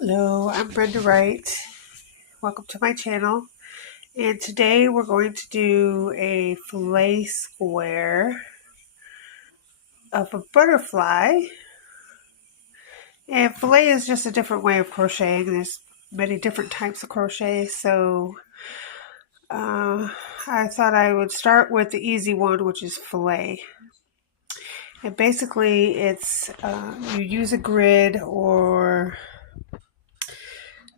Hello, I'm Brenda Wright. Welcome to my channel. And today we're going to do a filet square of a butterfly. And filet is just a different way of crocheting. There's many different types of crochet, so I thought I would start with the easy one, which is filet. And basically it's you use a grid or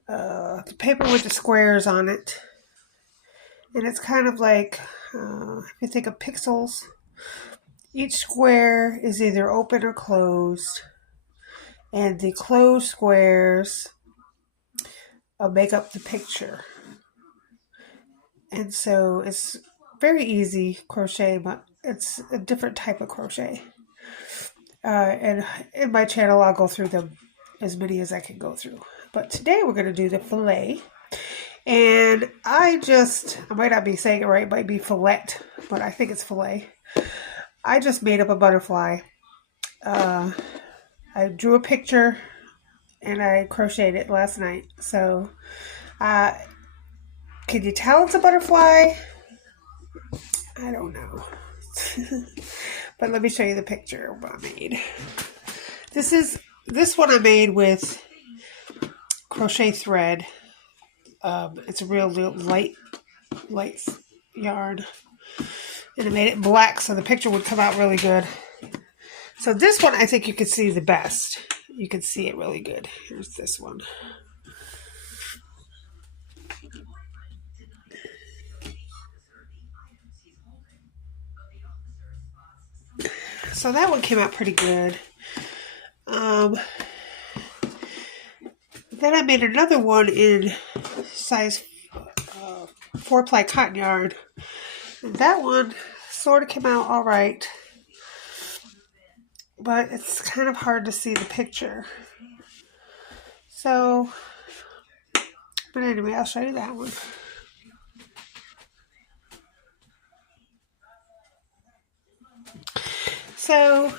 the paper with the squares on it. And it's kind of like, if you think of pixels, each square is either open or closed. And the closed squares make up the picture. And so it's very easy crochet, but it's a different type of crochet. And in my channel, I'll go through them as many as I can go through. But today we're going to do the filet. And I might not be saying it right, it might be fillet, but I think it's filet. I just made up a butterfly. I drew a picture and I crocheted it last night. So, can you tell it's a butterfly? I don't know. But let me show you the picture of what I made. This one I made with crochet thread. It's a real light yarn. And I made it black so the picture would come out really good. So this one I think you can see the best. You can see it really good. Here's this one. So that one came out pretty good. Then I made another one in size 4-ply cotton yarn. And that one sort of came out all right. But it's kind of hard to see the picture. So, but anyway, I'll show you that one. So,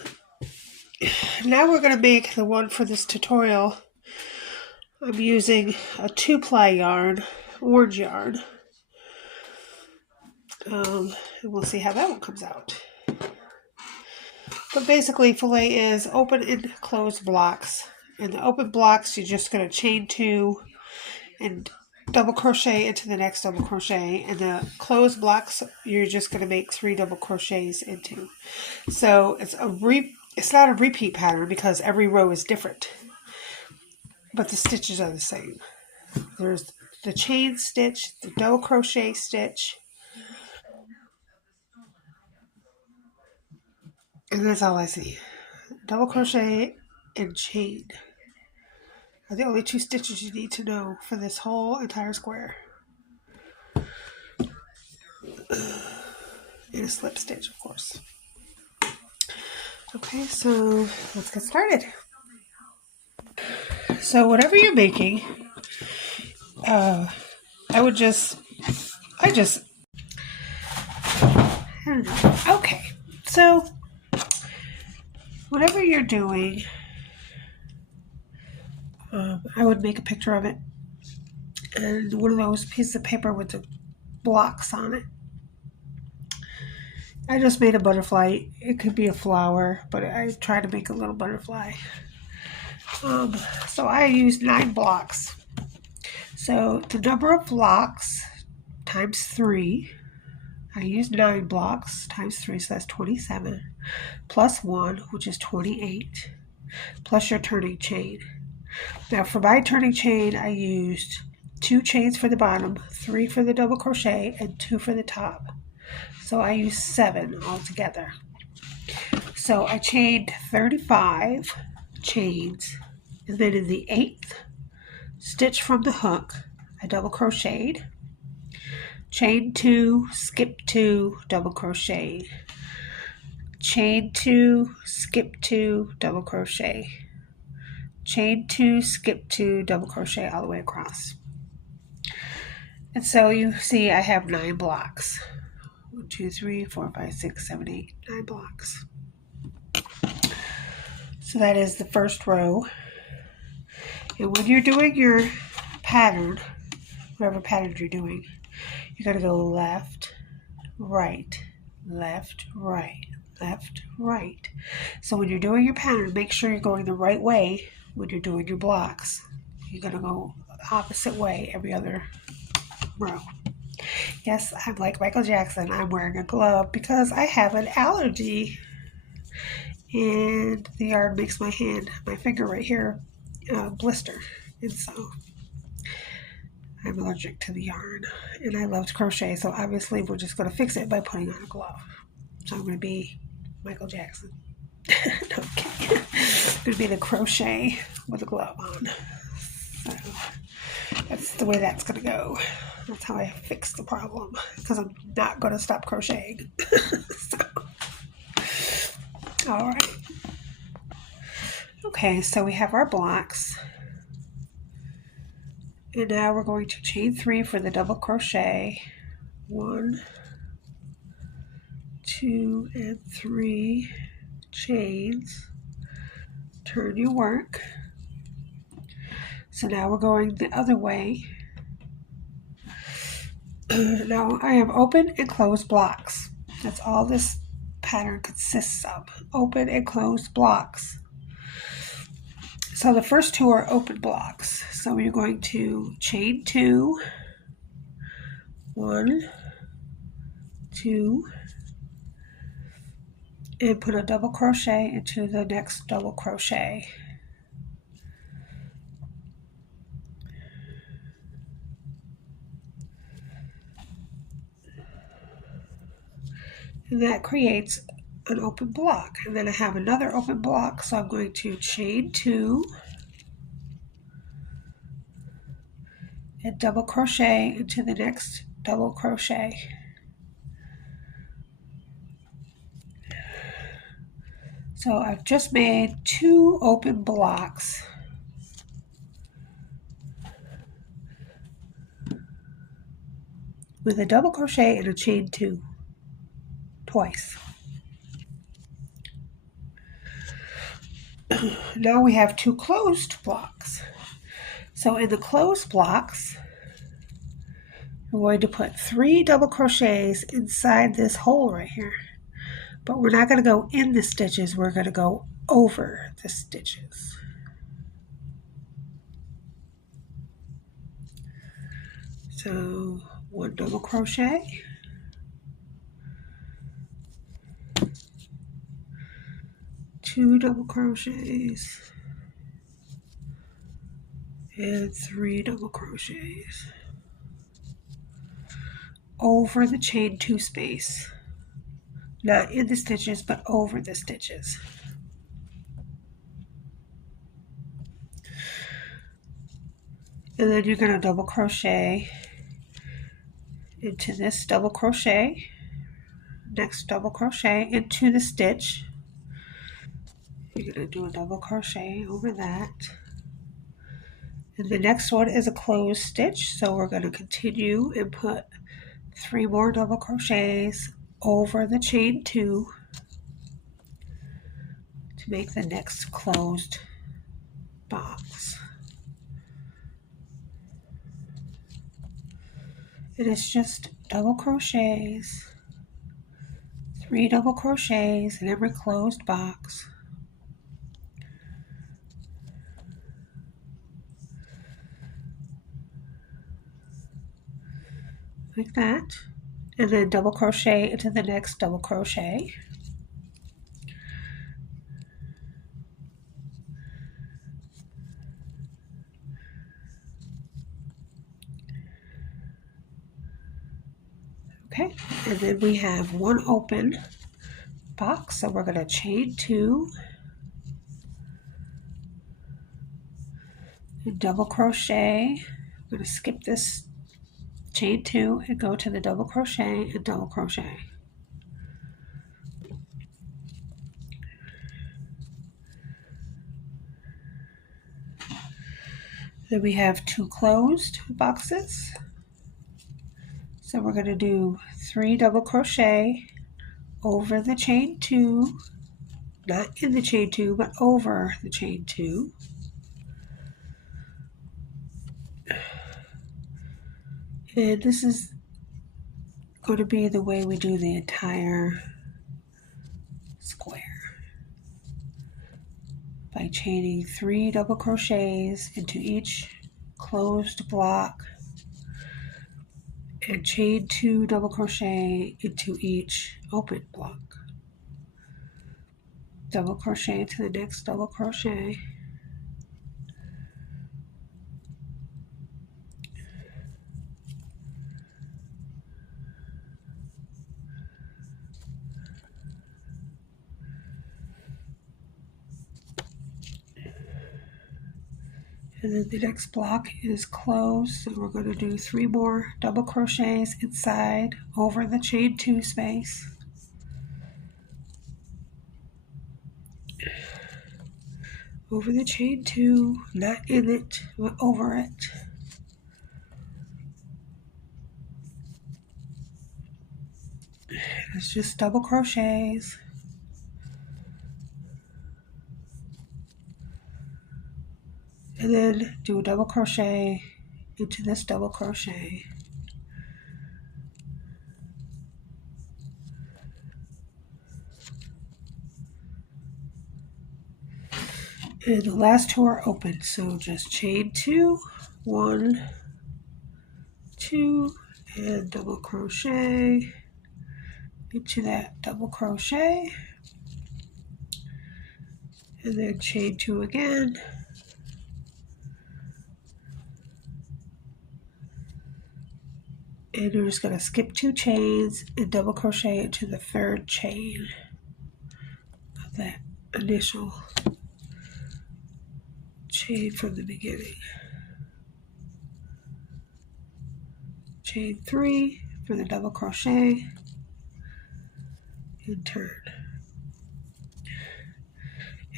now we're going to make the one for this tutorial. I'm using a 2-ply yarn, orange yarn. And we'll see how that one comes out. But basically, filet is open and closed blocks. In the open blocks, you're just going to chain 2 and double crochet into the next double crochet. And the closed blocks, you're just going to make 3 double crochets into. So it's not a repeat pattern because every row is different. But the stitches are the same. There's the chain stitch, the double crochet stitch, and that's all I see. Double crochet and chain are the only 2 stitches you need to know for this whole entire square. And a slip stitch, of course. Okay, so let's get started. So whatever you're making, I don't know. Okay, so whatever you're doing, I would make a picture of it and one of those pieces of paper with the blocks on it. I just made a butterfly. It could be a flower, but I tried to make a little butterfly. So I used 9 blocks. So the number of blocks times 3, I used 9 blocks times 3, so that's 27, plus 1, which is 28, plus your turning chain. Now for my turning chain, I used 2 chains for the bottom, 3 for the double crochet, and 2 for the top. So I used 7 altogether. So I chained 35 chains, and then in the 8th stitch from the hook, I double crocheted, chain 2, skip 2, double crochet, chain 2, skip 2, double crochet, chain 2, skip 2, double crochet all the way across. And so you see I have 9 blocks. 1, 2, 3, 4, 5, 6, 7, 8, 9 blocks. So that is the first row. And when you're doing your pattern, whatever pattern you're doing, you're going to go left, right, left, right, left, right. So when you're doing your pattern, make sure you're going the right way when you're doing your blocks. You're going to go the opposite way every other row. Yes, I'm like Michael Jackson. I'm wearing a glove because I have an allergy. And the yarn makes my finger right here, blister. And so I'm allergic to the yarn. And I love to crochet, so obviously we're just going to fix it by putting on a glove. So I'm going to be Michael Jackson. No, I'm kidding. I'm going to be the crochet with a glove on. So that's the way that's going to go. That's how I fix the problem, because I'm not going to stop crocheting. So, all right. Okay, so we have our blocks. And now we're going to chain 3 for the double crochet. 1, 2, and 3 chains. Turn your work. So now we're going the other way. Now I have open and closed blocks. That's all this pattern consists of. Open and closed blocks. So the first 2 are open blocks. So you're going to chain 2, 1, 2, and put a double crochet into the next double crochet. And that creates an open block. And then I have another open block, so I'm going to chain 2 and double crochet into the next double crochet. So I've just made 2 open blocks. With a double crochet and a chain 2 twice. Now we have 2 closed blocks. So in the closed blocks, we're going to put 3 double crochets inside this hole right here. But we're not going to go in the stitches, we're going to go over the stitches. So 1 double crochet, 2 double crochets, and 3 double crochets over the chain 2 space. Not in the stitches, but over the stitches. And then you're going to double crochet into this double crochet, next double crochet into the stitch. You're going to do a double crochet over that. And the next one is a closed stitch, so we're going to continue and put 3 more double crochets over the chain 2 to make the next closed box. And it's just double crochets, 3 double crochets in every closed box. Like that. And then double crochet into the next double crochet. Okay, and then we have 1 open box, so we're going to chain 2 and double crochet. I'm going to skip this chain 2 and go to the double crochet and double crochet. Then we have 2 closed boxes. So we're going to do 3 double crochet over the chain 2, not in the chain 2, but over the chain 2. And this is going to be the way we do the entire square, by chaining 3 double crochets into each closed block and chain 2 double crochet into each open block. Double crochet into the next double crochet, and then the next block is closed, so we're going to do 3 more double crochets inside over the chain 2 space, over the chain 2, not in it, but over it. It's just double crochets. And then do a double crochet into this double crochet. And the last 2 are open, so just chain 2, 1, 2, and double crochet into that double crochet, and then chain 2 again, and you're just going to skip 2 chains and double crochet into the 3rd chain of that initial chain from the beginning. Chain 3 for the double crochet and turn.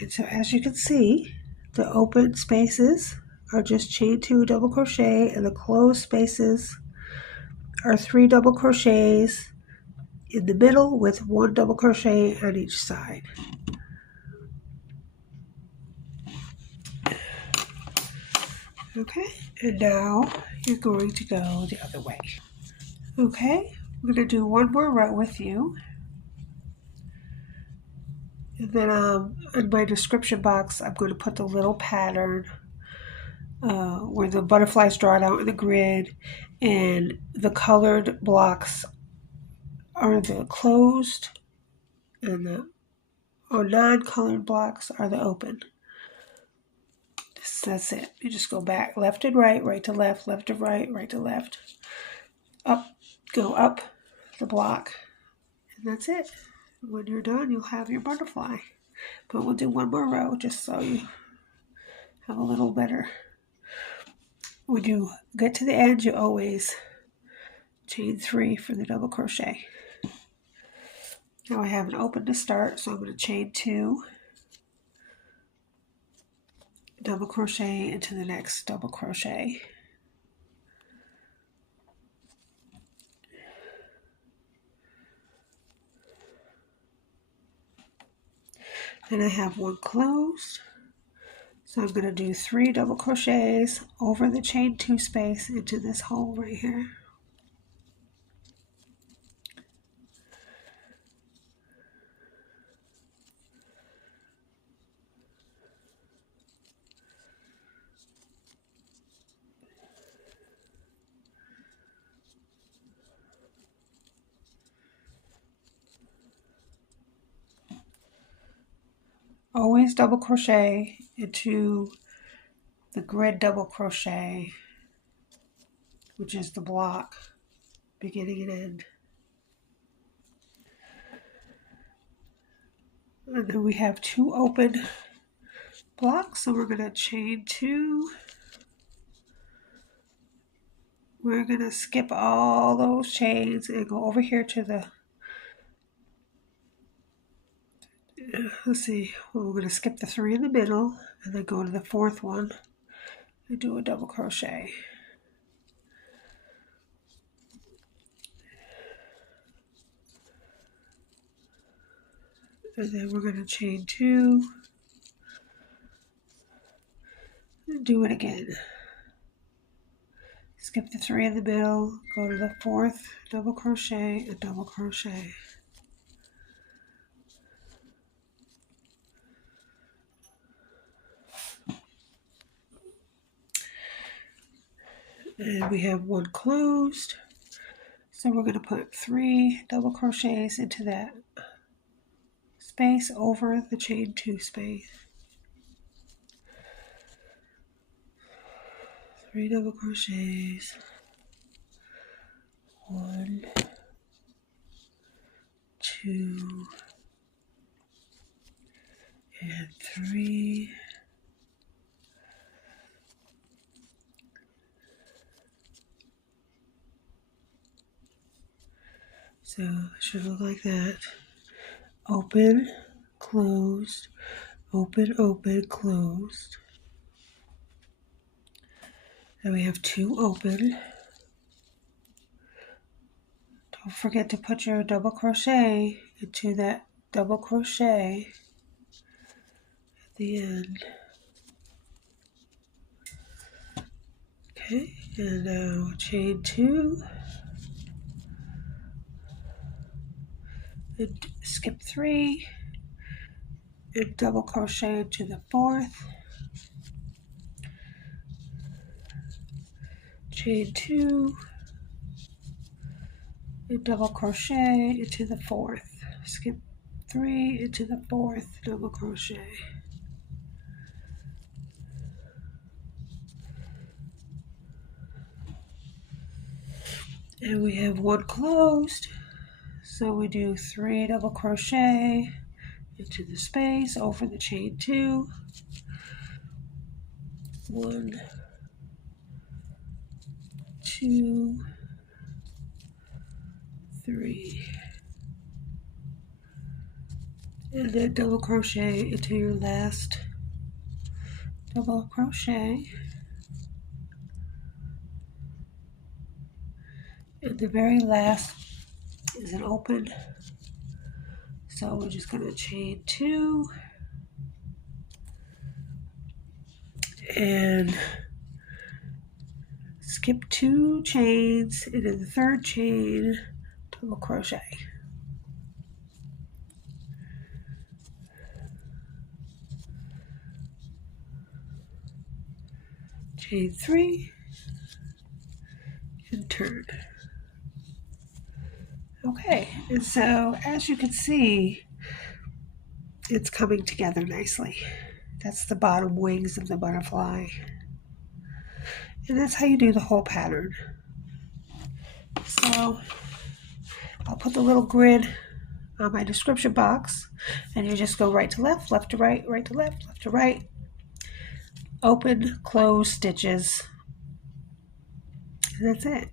And so as you can see, the open spaces are just chain 2 double crochet, and the closed spaces are 3 double crochets in the middle with 1 double crochet on each side. Okay, and now you're going to go the other way. Okay, I'm going to do 1 more row with you. And then in my description box, I'm going to put the little pattern where the butterflies drawn out in the grid, and the colored blocks are the closed, and the non-colored blocks are the open. That's it. You just go back, left and right, right to left, left to right, right to left, up, go up the block, and that's it. When you're done, you'll have your butterfly. But we'll do 1 more row just so you have a little better. When you get to the end, you always chain 3 for the double crochet. Now I have an open to start, so I'm going to chain 2, double crochet into the next double crochet. Then I have 1 closed, so I'm going to do 3 double crochets over the chain 2 space into this hole right here. Always double crochet into the grid double crochet, which is the block beginning and end. And then we have 2 open blocks, so we're going to chain 2. We're going to skip all those chains and go over here to the, let's see, well, we're going to skip the 3 in the middle and then go to the 4th one and do a double crochet. And then we're going to chain 2 and do it again. skip the 3 in the middle, go to the 4th, double crochet, and double crochet. And we have one closed, so we're going to put 3 double crochets into that space over the chain 2 space. 3 double crochets, 1, 2, and 3. So it should look like that. Open, closed, open, open, closed. And we have 2 open. Don't forget to put your double crochet into that double crochet at the end. Okay, and now chain 2. And skip 3. And double crochet into the 4th. Chain 2. And double crochet into the 4th. Skip 3 into the 4th, double crochet. And we have one closed, so we do 3 double crochet into the space over the chain 2. 1, 2, 3, and then double crochet into your last double crochet. And the very last is an open, so we're just going to chain 2 and skip 2 chains, and in the 3rd chain double crochet. Chain 3 and turn. Okay, and so as you can see, it's coming together nicely. That's the bottom wings of the butterfly. And that's how you do the whole pattern. So I'll put the little grid on my description box, and you just go right to left, left to right, right to left, left to right. Open, close stitches. And that's it.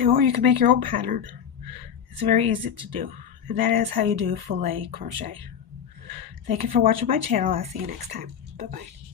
Or you can make your own pattern. It's very easy to do. And that is how you do filet crochet. Thank you for watching my channel. I'll see you next time. Bye-bye.